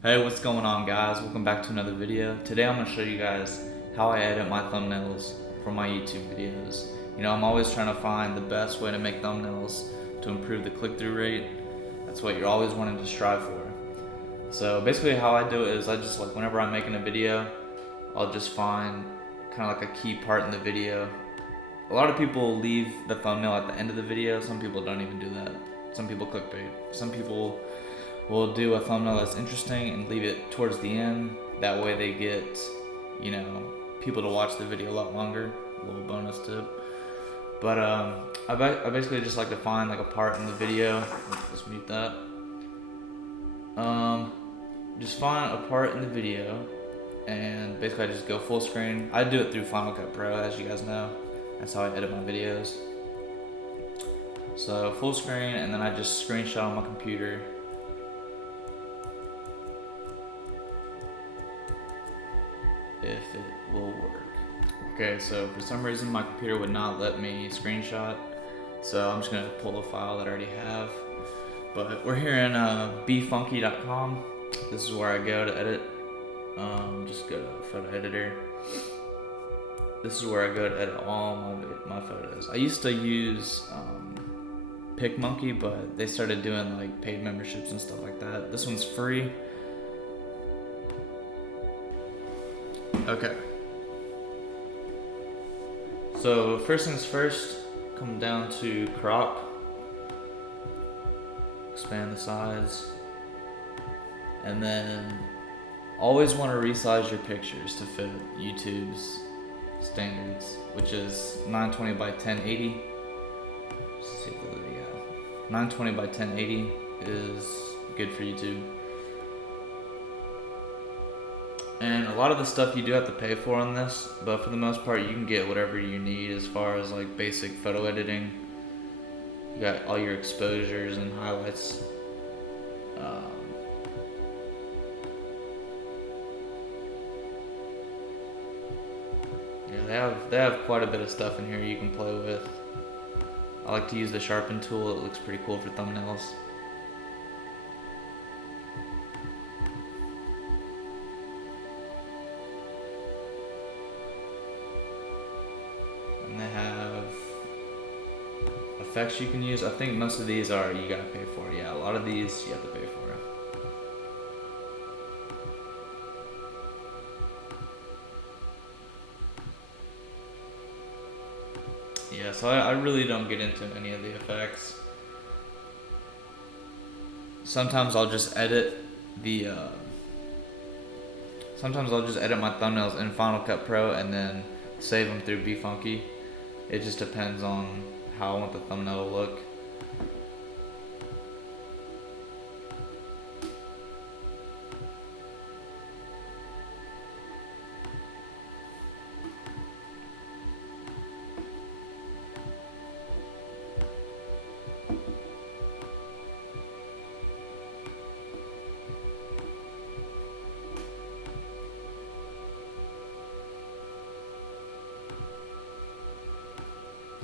Hey, what's going on, guys? Welcome back to another video. Today I'm going to show you guys how I edit my thumbnails for my YouTube videos. I'm always trying to find the best way to make thumbnails to improve the click-through rate. That's what you're always wanting to strive for. So basically how I do it is I just whenever I'm making a video, I'll just find kind of like a key part in the video. A lot of people leave the thumbnail at the end of the video. Some people don't even do that. Some people clickbait. Some people will do a thumbnail that's interesting and leave it towards the end. That way they get, people to watch the video a lot longer. A little bonus tip. But I basically just like to find a part in the video. Let's mute that. Just find a part in the video, and basically I just go full screen. I do it through Final Cut Pro, as you guys know. That's how I edit my videos. So full screen, and then I just screenshot on my computer. If it will work. Okay, so for some reason my computer would not let me screenshot, so I'm just gonna pull the file that I already have. But we're here in bfunky.com. This is where I go to edit. Just go to photo editor. This is where I go to edit all my photos. I used to use PicMonkey, but they started doing paid memberships and stuff like that. This one's free. Okay. So first things first, come down to crop, expand the size, and then always want to resize your pictures to fit YouTube's standards, which is 920 by 1080. Let's see if there we go. 920 by 1080 is good for YouTube. And a lot of the stuff you do have to pay for on this, but for the most part you can get whatever you need as far as basic photo editing. You got all your exposures and highlights. Yeah, they have quite a bit of stuff in here you can play with. I like to use the sharpen tool. It looks pretty cool for thumbnails. And they have effects you can use. I think most of these are you gotta pay for. Yeah, a lot of these you have to pay for. Yeah, so I really don't get into any of the effects. Sometimes I'll just edit sometimes I'll just edit my thumbnails in Final Cut Pro and then save them through bfunky. It just depends on how I want the thumbnail to look.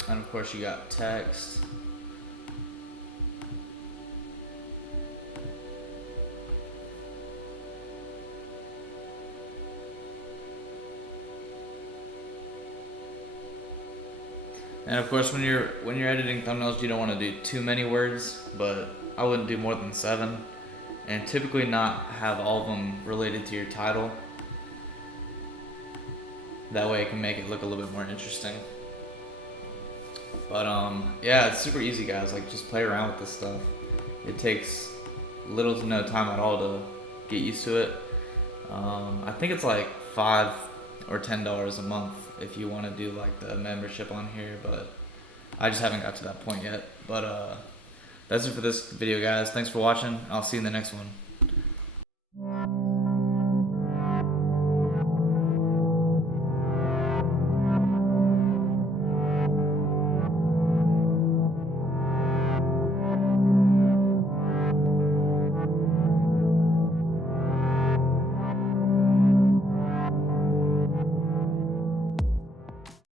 And of course you got text. And of course when you're editing thumbnails you don't want to do too many words, but I wouldn't do more than 7. And typically not have all of them related to your title. That way it can make it look a little bit more interesting. But yeah, it's super easy, guys. Just play around with this stuff. It takes little to no time at all to get used to it. I think it's $5 or $10 a month if you want to do the membership on here, but I just haven't got to that point yet. But that's it for this video, guys. Thanks for watching. I'll see you in the next one.